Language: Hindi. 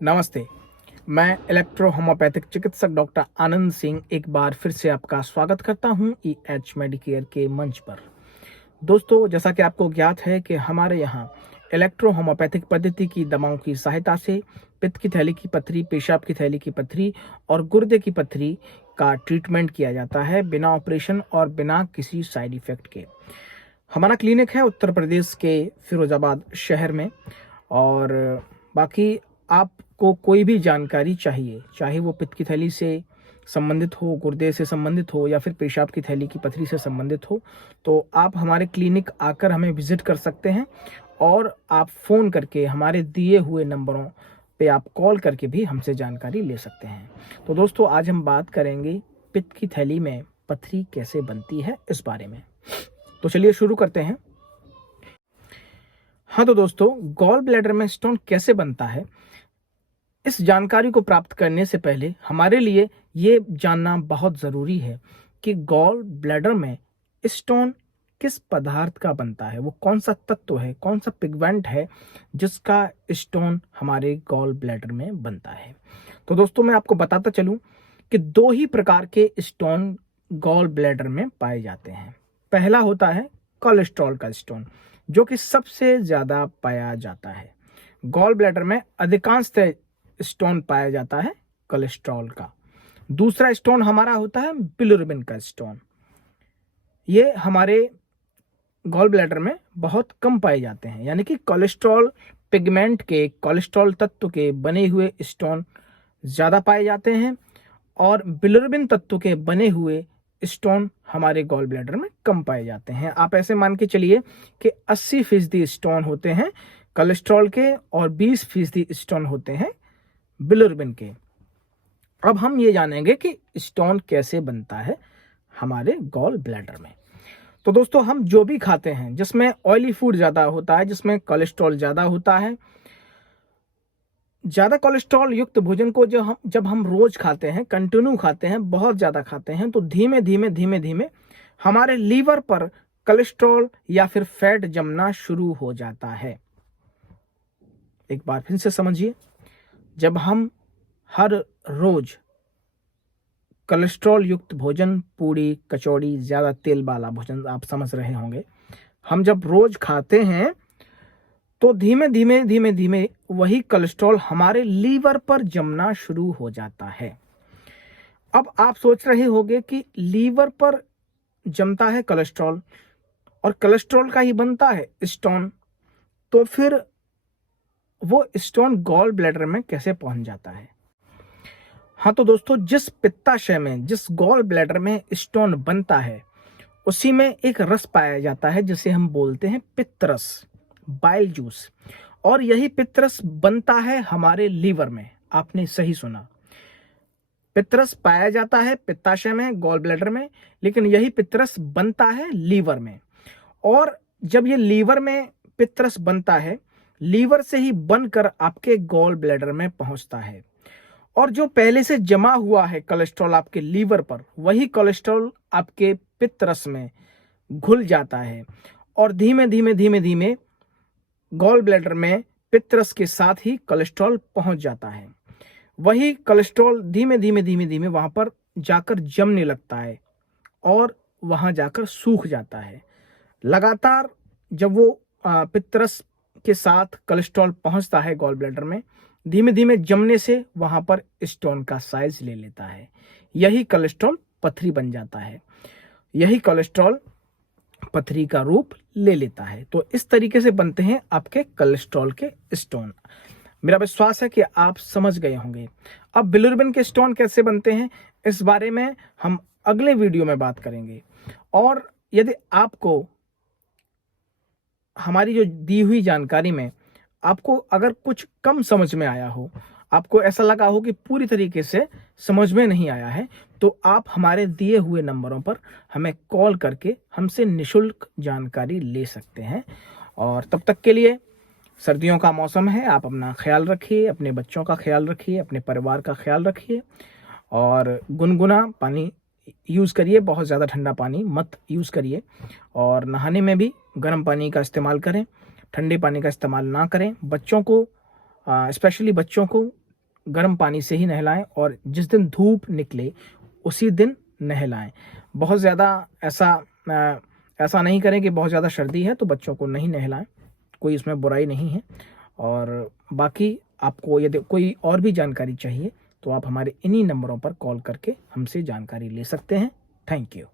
नमस्ते। मैं इलेक्ट्रो होम्योपैथिक चिकित्सक डॉक्टर आनंद सिंह एक बार फिर से आपका स्वागत करता हूं EH मेडिकेयर के मंच पर। दोस्तों, जैसा कि आपको ज्ञात है कि हमारे यहां इलेक्ट्रो होम्योपैथिक पद्धति की दवाओं की सहायता से पित्त की थैली की पत्थरी, पेशाब की थैली की पत्थरी और गुर्दे की पत्थरी का ट्रीटमेंट किया जाता है बिना ऑपरेशन और बिना किसी साइड इफेक्ट के। हमारा क्लिनिक है उत्तर प्रदेश के फिरोजाबाद शहर में। और बाकी आपको कोई भी जानकारी चाहिए, चाहे वो पित्त की थैली से संबंधित हो, गुर्दे से संबंधित हो या फिर पेशाब की थैली की पथरी से संबंधित हो, तो आप हमारे क्लिनिक आकर हमें विजिट कर सकते हैं और आप फ़ोन करके हमारे दिए हुए नंबरों पे आप कॉल करके भी हमसे जानकारी ले सकते हैं। तो दोस्तों, आज हम बात करेंगे पित्त की थैली में पथरी कैसे बनती है इस बारे में। तो चलिए शुरू करते हैं। हाँ तो दोस्तों, गॉल ब्लैडर में स्टोन कैसे बनता है, इस जानकारी को प्राप्त करने से पहले हमारे लिए ये जानना बहुत ज़रूरी है कि गॉल ब्लैडर में स्टोन किस पदार्थ का बनता है, वो कौन सा तत्व है, कौन सा पिगमेंट है जिसका स्टोन हमारे गॉल ब्लैडर में बनता है। तो दोस्तों, मैं आपको बताता चलूं कि दो ही प्रकार के स्टोन गॉल ब्लैडर में पाए जाते हैं। पहला होता है कोलेस्ट्रॉल का स्टोन, जो कि सबसे ज़्यादा पाया जाता है। गॉल ब्लैडर में अधिकांशतः स्टोन पाया जाता है कोलेस्ट्रॉल का। दूसरा स्टोन हमारा होता है बिलिरुबिन का स्टोन। ये हमारे गॉल ब्लैडर में बहुत कम पाए जाते हैं, यानी कि कोलेस्ट्रॉल पिगमेंट के, कोलेस्ट्रॉल तत्व के बने हुए स्टोन ज़्यादा पाए जाते हैं और बिलिरुबिन तत्व के बने हुए स्टोन हमारे गॉल ब्लैडर में कम पाए जाते हैं। आप ऐसे मान के चलिए कि 80% स्टोन होते हैं कोलेस्ट्रॉल के और 20% स्टोन होते हैं बिलिरुबिन के। अब हम ये जानेंगे कि स्टोन कैसे बनता है हमारे गॉल ब्लैडर में। तो दोस्तों, हम जो भी खाते हैं जिसमें ऑयली फूड ज़्यादा होता है, जिसमें कोलेस्ट्रॉल ज़्यादा होता है, ज़्यादा कोलेस्ट्रॉल युक्त भोजन को जब हम रोज़ खाते हैं, कंटिन्यू खाते हैं, बहुत ज़्यादा खाते हैं, तो धीमे धीमे हमारे लीवर पर कोलेस्ट्रॉल या फिर फैट जमना शुरू हो जाता है। एक बार फिर से समझिए, जब हम हर रोज कोलेस्ट्रॉल युक्त भोजन, पूड़ी कचौड़ी, ज़्यादा तेल वाला भोजन, आप समझ रहे होंगे, हम जब रोज खाते हैं तो धीमे धीमे वही कोलेस्ट्रॉल हमारे लीवर पर जमना शुरू हो जाता है। अब आप सोच रहे होंगे कि लीवर पर जमता है कोलेस्ट्रॉल और कोलेस्ट्रॉल का ही बनता है स्टोन, तो फिर वो स्टोन गॉल ब्लैडर में कैसे पहुंच जाता है। हाँ तो दोस्तों, जिस पित्ताशय में, जिस गॉल ब्लैडर में स्टोन बनता है, उसी में एक रस पाया जाता है जिसे हम बोलते हैं पित्तरस, बाइल जूस। और यही पित्तरस बनता है हमारे लीवर में। आपने सही सुना, पित्तरस पाया जाता है पित्ताशय में, गॉल ब्लैडर में, लेकिन यही पित्तरस बनता है लीवर में। और जब ये लीवर में पित्तरस बनता है, लीवर से ही बनकर आपके गॉल ब्लैडर में पहुंचता है। और जो पहले से जमा हुआ है कोलेस्ट्रॉल आपके लीवर पर, वही कोलेस्ट्रॉल आपके पित्तरस में घुल जाता है और धीमे धीमे गॉल ब्लैडर में पित्तरस के साथ ही कोलेस्ट्रॉल पहुंच जाता है। वही कोलेस्ट्रॉल धीमे धीमे वहां पर जाकर जमने लगता है और वहां जाकर सूख जाता है। लगातार जब वो पित्तरस के साथ कोलेस्ट्रॉल पहुंचता है गॉल ब्लैडर में, धीमे धीमे जमने से वहां पर स्टोन का साइज ले लेता है। यही कोलेस्ट्रॉल पथरी बन जाता है, यही कोलेस्ट्रॉल पथरी का रूप ले लेता है। तो इस तरीके से बनते हैं आपके कोलेस्ट्रॉल के स्टोन। मेरा विश्वास है कि आप समझ गए होंगे। अब बिलिरुबिन के स्टोन कैसे बनते हैं, इस बारे में हम अगले वीडियो में बात करेंगे। और यदि आपको हमारी जो दी हुई जानकारी में आपको अगर कुछ कम समझ में आया हो, आपको ऐसा लगा हो कि पूरी तरीके से समझ में नहीं आया है, तो आप हमारे दिए हुए नंबरों पर हमें कॉल करके हमसे निशुल्क जानकारी ले सकते हैं। और तब तक के लिए, सर्दियों का मौसम है, आप अपना ख्याल रखिए, अपने बच्चों का ख्याल रखिए, अपने परिवार का ख्याल रखिए और गुनगुना पानी यूज़ करिए, बहुत ज़्यादा ठंडा पानी मत यूज़ करिए। और नहाने में भी गर्म पानी का इस्तेमाल करें, ठंडे पानी का इस्तेमाल ना करें। बच्चों को स्पेशली बच्चों को गर्म पानी से ही नहलाएं और जिस दिन धूप निकले उसी दिन नहलाएं। बहुत ज़्यादा ऐसा नहीं करें कि बहुत ज़्यादा सर्दी है तो बच्चों को नहीं नहलाएं, कोई इसमें बुराई नहीं है। और बाकी आपको यदि कोई और भी जानकारी चाहिए तो आप हमारे इन्हीं नंबरों पर कॉल करके हमसे जानकारी ले सकते हैं। Thank you.